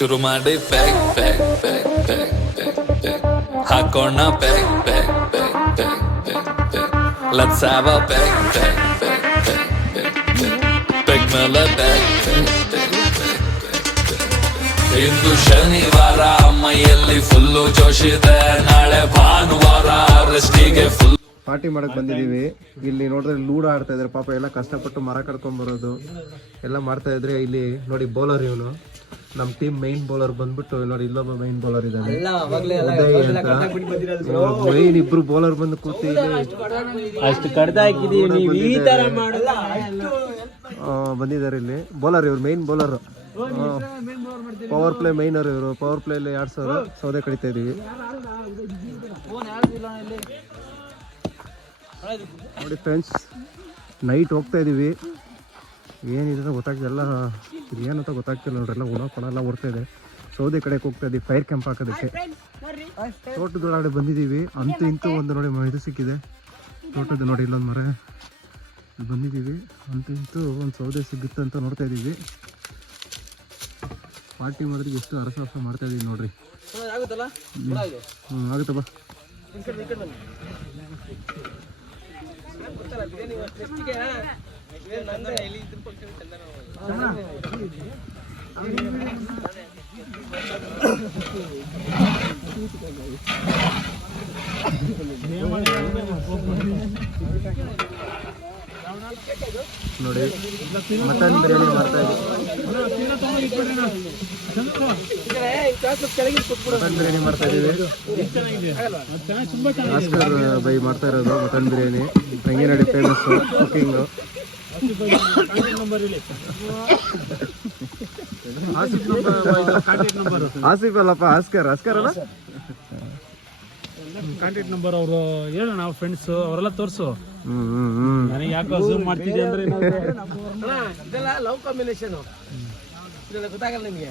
ಶುರು ಮಾಡಿ pack pack pack pack pack pack ಹಾಕೋಣ pack pack pack pack pack pack let's have a pack pack pack pack pack pack pack ಮೇಲೆ pack pack pack pack ಇಂದು ಶನಿವಾರ ಮೈಯಲ್ಲಿ full ಜೋಶಿದೆ ನಾಳೆ ಭಾನುವಾರ ರೆಸ್ಟಿಗೆ ಫುಲ್ ಪಾರ್ಟಿ ಮಾಡಕ್ ಬಂದಿದೀವಿ. ಇಲ್ಲಿ ನೋಡಿದ್ರೆ ಲೂಡೋ ಆಡ್ತಾ ಇದಾರೆ ಪಾಪ, ಎಲ್ಲ ಕಷ್ಟಪಟ್ಟು ಮರ ಕಡ್ಕೊಂಡ್ ಬರೋದು ಎಲ್ಲ ಮಾಡ್ತಾ ಇದ್ರೆ. ಇಲ್ಲಿ ನೋಡಿ ಬೌಲರ್ ಇವನು, ನಮ್ ಟೀಮ್ ಮೈನ್ ಬೌಲರ್ ಬಂದ್ಬಿಟ್ಟು ನೋಡಿ ಇಲ್ಲೊಬ್ಬ ಮೈನ್ ಬೌಲರ್ ಇದ್ದಾನೆ ಮೈನ್. ಇಬ್ರು ಬೌಲರ್ ಬಂದು ಕೂತಿ ಬಂದಿದ್ದಾರೆ ಇಲ್ಲಿ. ಬೌಲರ್ ಇವ್ರು main bowler, power play minor ಇವರು. ಪವರ್ ಪ್ಲೇ ಅಲ್ಲಿ 2000 ಸೌದೆ ಕಡಿತಾ ಇದೀವಿ ನೋಡಿ ಫ್ರೆಂಡ್ಸ್. ನೈಟ್ ಹೋಗ್ತಾ ಇದೀವಿ, ಏನಿದೆ ಗೊತ್ತಾಗ್ತಿಲ್ಲ, ಎಲ್ಲ ಏನಂತ ಗೊತ್ತಾಗ್ತಿಲ್ಲ ನೋಡ್ರಿ. ಎಲ್ಲ ಉಣ ಎಲ್ಲ ಓಡ್ತಾ ಇದೆ. ಸೌದೆ ಕಡೆಗೆ ಹೋಗ್ತಾ ಇದೀವಿ ಫೈರ್ ಕ್ಯಾಂಪ್ ಹಾಕೋದಕ್ಕೆ. ತೋಟದೊಳಗಡೆ ಬಂದಿದ್ದೀವಿ. ಅಂತೂ ಇಂತೂ ಒಂದು ನೋಡಿ ಇದು ಸಿಕ್ಕಿದೆ ತೋಟದ ನೋಡಿ, ಇಲ್ಲೊಂದು ಮರ ಬಂದಿದ್ದೀವಿ. ಅಂತೂ ಇಂತೂ ಒಂದು ಸೌದೆ ಸಿಗುತ್ತೆ ಅಂತ ನೋಡ್ತಾ ಇದ್ದೀವಿ. ಪಾರ್ಟಿ ಮಾಡಿದ್ರೆ ಎಷ್ಟು ಅರಸ ಮಾಡ್ತಾ ಇದೀವಿ ನೋಡ್ರಿ. ಆಗುತ್ತಾ ಬಾ. ನೋಡಿ ಮಟನ್ ಬಿರಿಯಾನಿ ಮಾಡ್ತಾ ಇದ್ದೀವಿ. ಮಟನ್ ಬಿರಿಯಾನಿ ಮಾಡ್ತಾ ಇದೀವಿ. ಆಸ್ಕರ್ ಬೈ ಮಾಡ್ತಾ ಇರೋದು ಮಟನ್ ಬಿರಿಯಾನಿ. ಹಂಗೇನಡಿ ಫೇಮಸ್ ಕುಕಿಂಗು. ಆಸಿಫ್ ಅಲ್ಲಪ್ಪ, ಆಸ್ಕರ್. ಆಸ್ಕರ್ ಅಲ್ಲ, ಕಾಂಟ್ಯಾಕ್ಟ್ ನಂಬರ್ ಅವರು ಹೇಳು, ನಾವು ಫ್ರೆಂಡ್ಸ್ ಅವರೆಲ್ಲ ತೋರಿಸು. ನನಗೆ ಯಾಕೋ ಝೂಮ್ ಮಾಡ್ತಿದ್ದೆ ಅಂದ್ರೆ ಇದೆಲ್ಲ ಲವ್ ಕಾಂಬಿನೇಷನ್ ಇದೆಲ್ಲ ಗೊತ್ತಾಗಲ್ಲ ನಿಮಗೆ.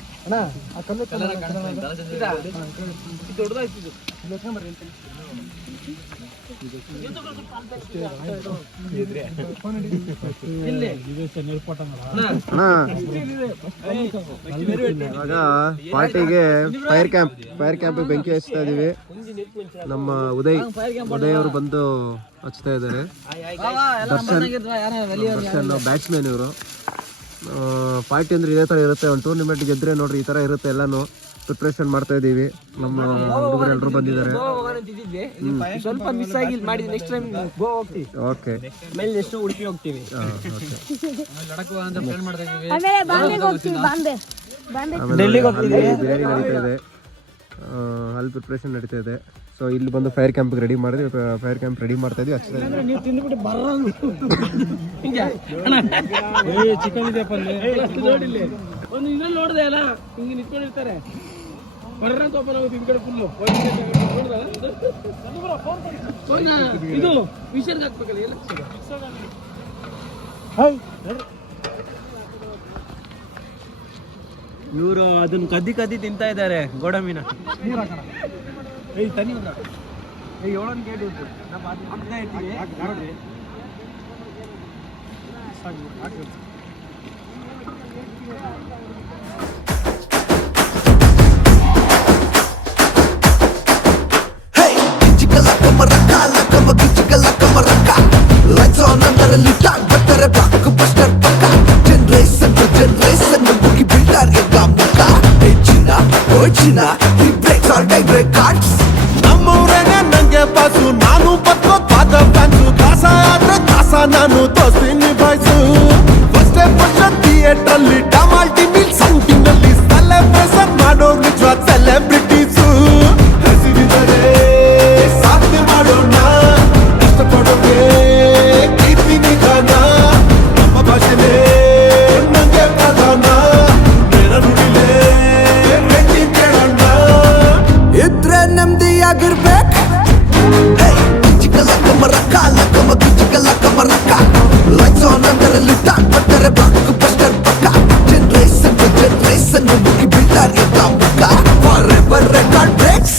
ಇವಾಗ ಪಾರ್ಟಿಗೆ ಫೈರ್ ಕ್ಯಾಂಪ್ ಬೆಂಕಿ ಹಚ್ತಾ ಇದೀವಿ. ನಮ್ಮ ಉದಯ್ ಅವರು ಬಂದು ಹಚ್ತಾ ಇದ್ದಾರೆ. ದರ್ಶನ್ ಬ್ಯಾಟ್ಸ್ಮನ್ ಇವರು. ಪಾರ್ಟಿ ಅಂದ್ರೆ ಇದೇ ತರ ಇರುತ್ತೆ. ಒಂದು ಟೂರ್ನಿಮೆಂಟ್ ಗೆದ್ರೆ ನೋಡ್ರಿ ಈ ತರ ಇರುತ್ತೆ. ಎಲ್ಲಾನು ಪ್ರಿಪ್ರೇಷನ್ ಮಾಡ್ತಾ ಇದೀವಿ. ನಮ್ಮ ಹುಡುಗರು ಎಲ್ಲರೂ ಬಂದಿದ್ದಾರೆ. ಸ್ವಲ್ಪ ಮಿಸ್ ಆಗಿ ಮಾಡಿದ್ವಿ. ನೆಕ್ಸ್ಟ್ ಟೈಮ್ ಗೋವಾ ಹೋಗ್ತೀವಿ. ಓಕೆ, ಮೇಲೆ ನೆಕ್ಸ್ಟ್ ಉಡುಪಿ ಹೋಗ್ತೀವಿ. ಬಿರಿಯಾನಿ ನಡೀತಾ ಇದೆ, ಅಲ್ಲಿ ಪ್ರಿಪ್ರೇಷನ್ ನಡೀತಾ ಇದೆ. ಸೊ ಇಲ್ಲಿ ಬಂದು ಫೈರ್ ಕ್ಯಾಂಪ್ ರೆಡಿ ಮಾಡಿದ್ವಿ. ಫೈರ್ ಕ್ಯಾಂಪ್ ರೆಡಿ ಮಾಡ್ತಾ ಇದೀವಿ. ಹಚ್ತಾ ಇದೀವಿ. ನೀವು ತಿಂದ್ಬಿಟ್ಟು ಚಿಕನ್ ಇದೆಯಪ್ಪ ನೋಡಿಲ್ಲ, ಒಂದು ಇದ್ರಲ್ಲಿ ನೋಡಿದೆ ಅಲ್ಲ, ಹಿಂಗೆ ನಿಂತ್ಕೊಂಡಿರ್ತಾರೆ ಬರ್ರ ಅಂತ ಓಪನ್ ಆಗುತ್ತೆ. ಹಿಂದ್ಗಡೆ ಫುಲ್ಲು ಇದು ವಿಷರ್ಗೆ ಹಾಕ್ಬೇಕಲ್ಲ ಎಲ್ಲ. ಇವರು ಅದನ್ನ ಕದ್ದಿ ತಿಂತಾ ಇದ್ದಾರೆ ಗೋಡಂಬಿನ. ತನಿ ಏಳೊಂದು ಗೇಟ್ ಇತ್ತು ನಮ್ಮ ನಮ್ಮೂರೇನೆ ನಂಗೆ ಬಾಸು, ನಾನು ಬತ್ತೋ ಪಾದ ಫ್ಯಾನ್ಸು. ಕಾಸ ಆದ್ರೆ ಕಾಸ ನಾನು ದೋಸ್ತಿ ನಿಭಾಯಿಸು. ಫಸ್ಟ್ ಥಿಯೇಟರ್ ಅಲ್ಲಿ ಡಮಾಲ್ಟಿ ಮಿಲ್ ಸೌಂಡಿಂಗ್ ನಲ್ಲಿ ಸೆಲೆಬ್ರೇಷನ್ ಮಾಡೋ ನಿಜವಾದ ಸೆಲೆಬ್ರಿಟೀಸು. ಹಸಿರಿದರೆ ಸಾಧನೆ ಮಾಡೋಣ, ಕಷ್ಟಪಡೋಕೆ ಕೀರ್ತಿ ನಿಧಾನ. ನಮ್ಮ ಭಾಷೆನೇ ನಂಗೆ ಪ್ರಧಾನ, ಬೇರೆ ನುಡಿಲೇ ಬೆಟ್ಟಿ ಕೇಳೋಣ. ಇದ್ರೆ ನೆಮ್ಮದಿಯಾಗಿರ್ಬೇಕು. ಚಿಕ್ಕಲ್ಲ ಕಮರಕ್ಕ ಲಕ್ಕಮ ಚಿಕ್ಕಲ್ಲ ಕಮರಕ್ಕ ಲೈಟ್ಸ್ ಆನ್ ಅಂದರಲ್ಲಿ ಟಾಕ್ ಬರ್ತಾರೆ ಬ್ಲಾಕ್ ಬಸ್ಟರ್ ಪಕ್ಕ. ಜನರೇಷನ್ ಮುಗಿ ಬೀಳ್ತಾರೆ ಕಾಮಕ್ಕ. Forever record breaks.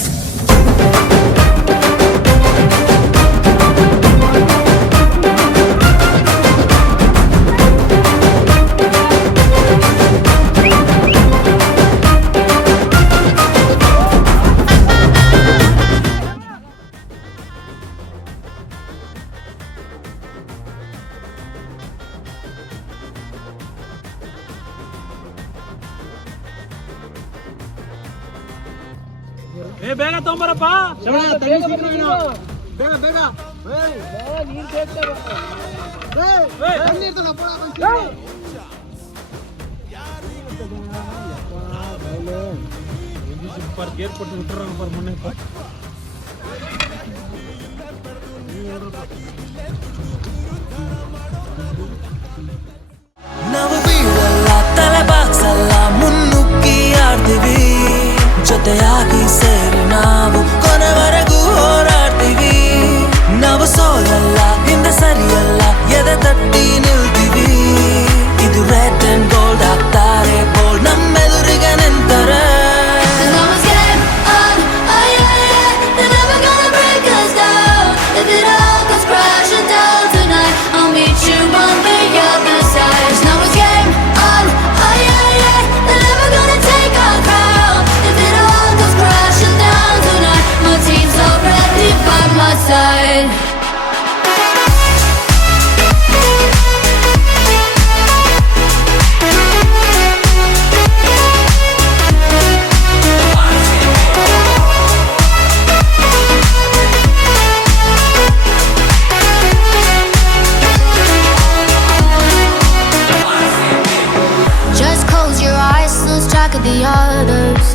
ಏ ಬೇಗ ತಗೊಂಬರಪ್ಪ. ಬೇಗ ಬೇಗ ಸೂಪರ್ ಗೇರ್ ಕೊಟ್ಟು ಬಿಟ್ರ ಮೊನ್ನೆ ನಾವು ಬೀಳಲ್ಲ ತಲೆ ಬಾಗ್ಸಲ್ಲ ಮುನ್ನುಗ್ಗಿ ಆಡ್ತೀವಿ ಜೊತೆಯಾಗಿ ಸೇರಿ ನಾವು ಕೊನೆವರೆಗೂ ಹೋರಾಡ್ತೀವಿ ನಾವು ಸೋಲಲ್ಲ ಹಿಂದೆ ಸರಿಯಲ್ಲ ಎದೆ ತಟ್ಟಿ ನಿಲ್ತೀವಿ ಇದು ರೆಡ್ ಅಂಡ್ ಗೋಲ್ಡ್ ಆಗ್ತಾರೆ bold ನಮ್ಮೆದುರಿಗೆ ನಿಂತಾರೆ The others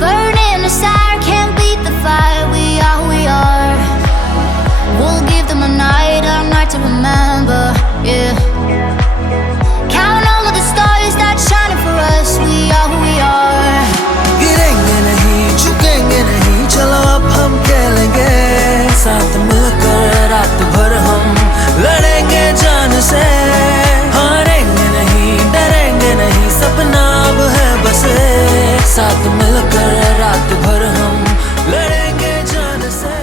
burning aside, can't beat the fire. We are. We'll give them a night to remember. Yeah. Count all of the stars that shine for us. We are. गिरेंगे नहीं झुकेंगे नहीं चलो अब हम खेलेंगे साथ मिलकर रात भर हम लड़ेंगे जान से हारेंगे नहीं डरेंगे नहीं सपना अब है बस साथ मिलकर रात भर हम लड़ेंगे जान से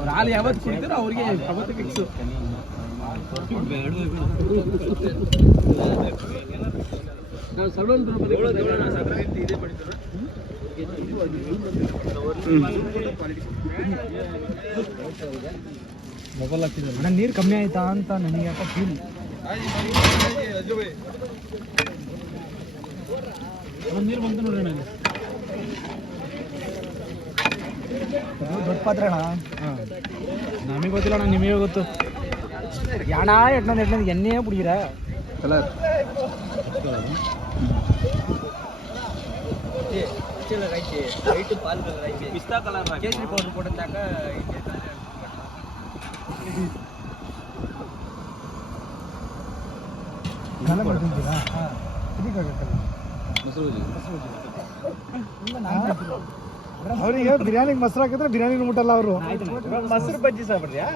ಅವ್ರು ಹಾಲು ಯಾವತ್ತು ಕುಡಿತಾರೋ ಅವ್ರಿಗೆ ಅವತ್ತು ಫಿಕ್ಸು. ನಾವು ಸಡನ್ ಮೊಬೈಲ್ ಹಾಕಿದ್ರು ನೀರು ಕಮ್ಮಿ ಆಯ್ತಾ ಅಂತ ನನಗೆ ಯಾಕೆ ಫೀಲ್. ನೀರು ಬಂತು ನೋಡ್ರಿ ನನಗೆ ದೊಡ್ಡ ಪಾತ್ರೆ ಅಣ್ಣ. ನಮಗೆ ಗೊತ್ತಿಲ್ಲ ಅಣ್ಣ, ನಿಮಗೆ ಗೊತ್ತು. ಯಾಣ ಎಣ್ಣೆ ಎಣ್ಣೆ ಬಿಡಿರ ಕಲರ್ ಪಿಸ್ತಾ ಕಲರ್ ಕೇಸರಿ ಪೌಡರ್ ಕೊಟ್ಟಾಕ ಅವರಿಗೆ ಬಿರಿಯಾನಿಗೆ ಮೊಸರು ಹಾಕಿದ್ರೆ ಬಿರಿಯಾನಿಗೆ ಮುಟ್ಟಲ್ಲ ಅವರು. ಮೊಸರು ಬಜ್ಜಿ ಸಾಬಿಡ್ರಿಯಾ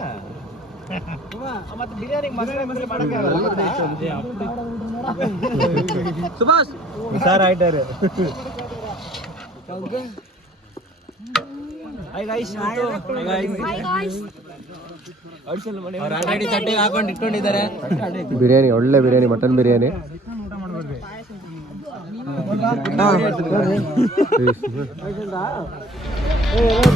ಮತ್ತೆ ಬಿರಿಯಾನಿಗೆ ಮೊಸರು ಮಾಡಕ್ಕೆ ಸುಭಾಷ್ ಸರ್ ಆಯ್ತಾರೆ. ಆಲ್ರೆಡಿ ತಟ್ಟೆಗೆ ಹಾಕೊಂಡು ಇಟ್ಕೊಂಡಿದ್ದಾರೆ. ಬಿರಿಯಾನಿ ಒಳ್ಳೆ ಬಿರಿಯಾನಿ, ಮಟನ್ ಬಿರಿಯಾನಿ. ಊಟ